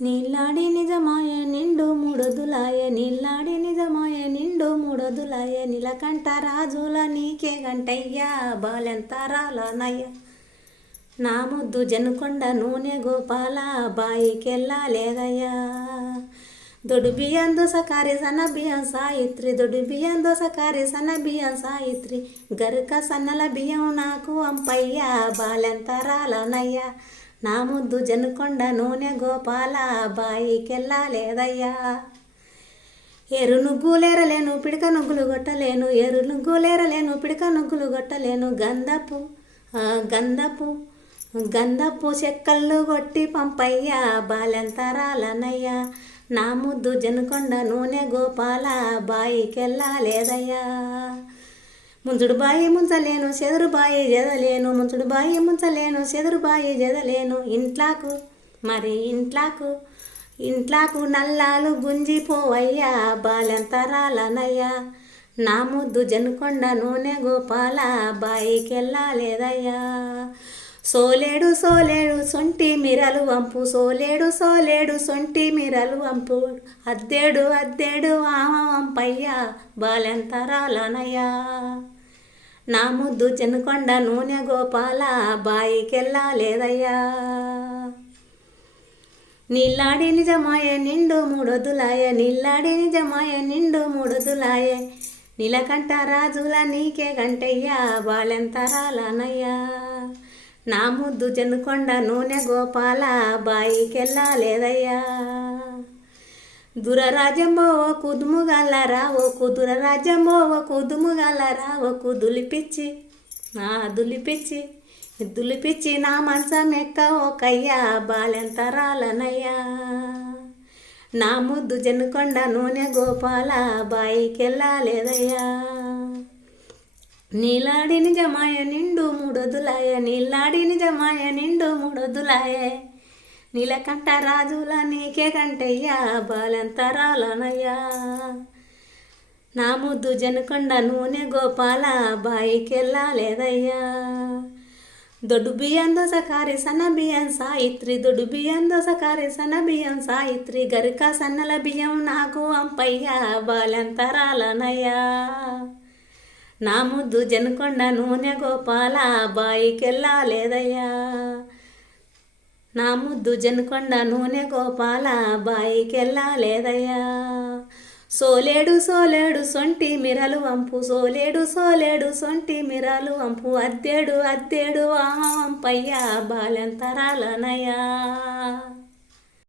నీళ్ళాడి నిజమాయ నిండు మూడొదులాయ నీళ్ళాడి నిజమాయ నిండు మూడొదులాయ నీలకంఠ రాజుల నీకే గంటయ్యా బాలెంతరాలనయ్య నా ముద్దు జనుకొండ నూనె గోపాల బాయికెళ్ళా లేదయ్యా దొడు బియ్యం దోసకారి సన్న బియ్యం సాయిత్రి దొడు బియ్యం దోసకారి సన్న బియ్యం సాయిత్రి గరుక సన్నల బియ్యం నాకు అంపయ్యా బాలెంతరాలనయ్యా నా ముద్దు జనుకొండ నూనె గోపాల బాయికెళ్ళా లేదయ్యా ఎరు నుగ్గులేరలేను పిడక నుగ్గులు కొట్టలేను ఎరు నుగ్గులేరలేను పిడక నుగ్గులు కొట్టలేను గంధపు చెక్కళ్ళు కొట్టి పంపయ్యా బాలెంతరాలనయ్యా నా ముద్దు జనుకొండ నూనె గోపాల బాయికెళ్ళా లేదయ్యా ముంచుడు బాయి ముంచలేను చెదురు బాయి జదలేను ముంచుడు బాయి ముంచలేను చెదురు బాయి జదలేను ఇంట్లాకు నల్లాలు గుంజిపోవయ్యా బాలెంతరాలనయ్యా నా ముద్దు జనుకొండ నూనె గోపాల బాయికెళ్ళా లేదయ్యా సోలేడు సొంటి మిరలు వంపు సోలేడు సొంటి మిరలు వంపు అద్దేడు వంపయ్యా బాలెంతరాలనయ్యా నా ముద్దు జనుకొండ నూనె గోపాల బాయికెళ్ళా లేదయ్యా నీళ్ళాడి నిజమాయ నిండు మూడొదులాయ నీళ్ళాడి నిజమాయ నిండు మూడొదులాయ నీలకంఠ రాజుల నీకే గంటయ్యా బాలెంతరాలనయ్యా నా ముద్దు జనుకొండ నూనె గోపాల బాయికెళ్ళా లేదయ్యా దురరాజ్యంబో ఓ కుదుముగల్లరా ఓ కుదురరాజ్యంబో ఓ కుదుముగల్లరా ఓ దులిపిచ్చి నా మంచం ఎక్క ఓ కయ్యా బాలెంతరాలనయ్యా నా ముద్దు జనుకొండ నూనె గోపాల బాయికెళ్ళా లేదయ్యా నీలాడి నిజమాయ నిండు మూడొదులాయ నీలాడి నిజమాయ నిండు మూడొదులాయ నీలకంఠ రాజుల నీకే గంటయ్యా బాలెంతరాలనయ్యా నా ముద్దు జనుకొండ నూనె గోపాల బాయికెళ్ళా లేదయ్యా దొడ్డు బియ్యం దోసకారి సన్న బియ్యం సాయిత్రి దొడ్డు బియ్యం దోసకారి సన్న బియ్యం సాయిత్రి గరిక సన్నల బియ్యం నాకు అంపయ్యా బాలెంతరాలనయ్యా నా ముద్దు జనుకొండ నూనె గోపాల బాయికెళ్ళా లేదయ్యా నా ముద్దు జనుకొండ నూనె గోపాల బాయికెళ్ళా లేదయ్యా సోలేడు సొంటి మిరలు వంపు సోలేడు సొంటి మిరలు వంపు అద్దేడు వంపయ్యా బాలెంతరాలనయ్యా